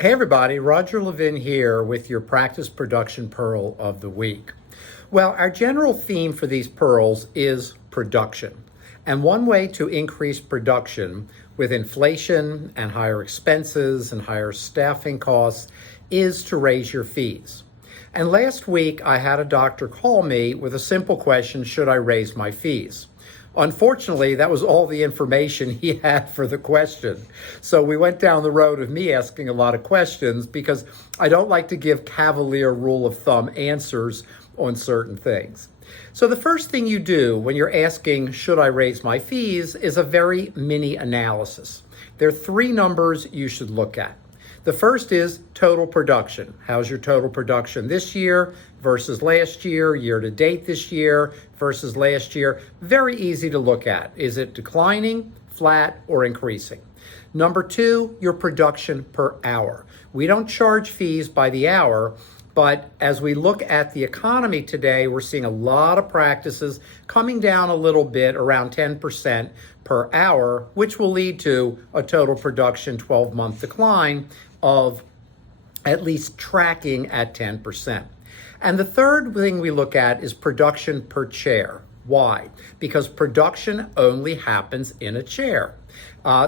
Hey everybody, Roger Levin here with your Practice Production Pearl of the Week. Well, our general theme for these pearls is production. And one way to increase production with inflation and higher expenses and higher staffing costs is to raise your fees. And last week I had a doctor call me with a simple question: should I raise my fees? Unfortunately, that was all the information he had for the question. So we went down the road of me asking a lot of questions because I don't like to give cavalier rule of thumb answers on certain things. So the first thing you do when you're asking, should I raise my fees, is a very mini analysis. There are three numbers you should look at. The first is total production. How's your total production this year versus last year, year to date this year versus last year? Very easy to look at. Is it declining, flat, or increasing? Number two, your production per hour. We don't charge fees by the hour, but as we look at the economy today, we're seeing a lot of practices coming down a little bit, around 10% per hour, which will lead to a total production 12-month decline of at least tracking at 10%. And the third thing we look at is production per chair. Why? Because production only happens in a chair.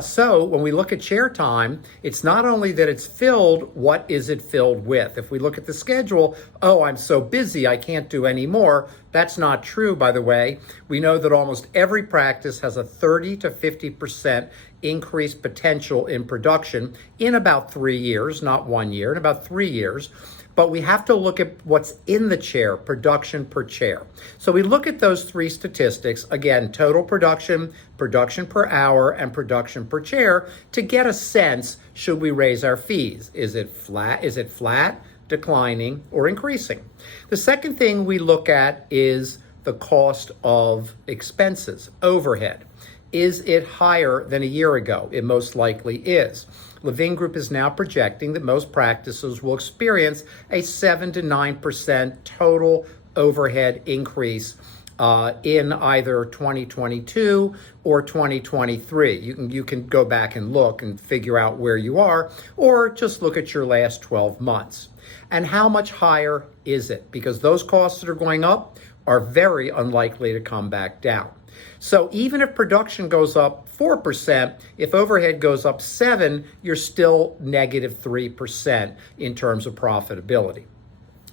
So when we look at chair time, it's not only that it's filled, what is it filled with? If we look at the schedule, oh, I'm so busy, I can't do any more. That's not true, by the way. We know that almost every practice has a 30 to 50% increased potential in production in about 3 years, not 1 year, in about 3 years. But we have to look at what's in the chair, production per chair. So we look at those three statistics, again, total production, production per hour, and production per chair, to get a sense, should we raise our fees? Is it flat, declining, or increasing? The second thing we look at is the cost of expenses, overhead. Is it higher than a year ago? It most likely is. Levin Group is now projecting that most practices will experience a 7 to 9% total overhead increase in either 2022 or 2023. You can go back and look and figure out where you are, or just look at your last 12 months. And how much higher is it? Because those costs that are going up are very unlikely to come back down. So even if production goes up 4%, if overhead goes up 7%, you're still negative 3% in terms of profitability.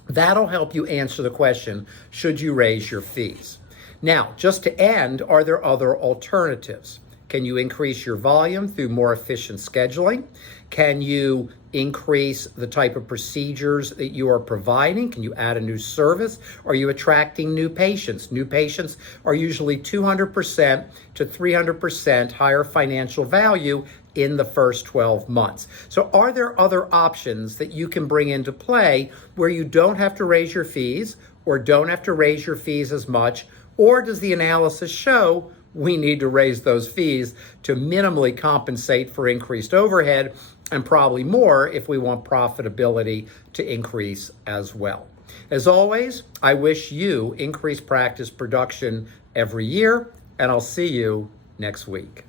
That'll help you answer the question, should you raise your fees? Now, just to end, are there other alternatives? Can you increase your volume through more efficient scheduling? Can you increase the type of procedures that you are providing? Can you add a new service? Are you attracting new patients? New patients are usually 200% to 300% higher financial value in the first 12 months. So are there other options that you can bring into play where you don't have to raise your fees or don't have to raise your fees as much? Or does the analysis show we need to raise those fees to minimally compensate for increased overhead, and probably more if we want profitability to increase as well? As always, I wish you increased practice production every year, and I'll see you next week.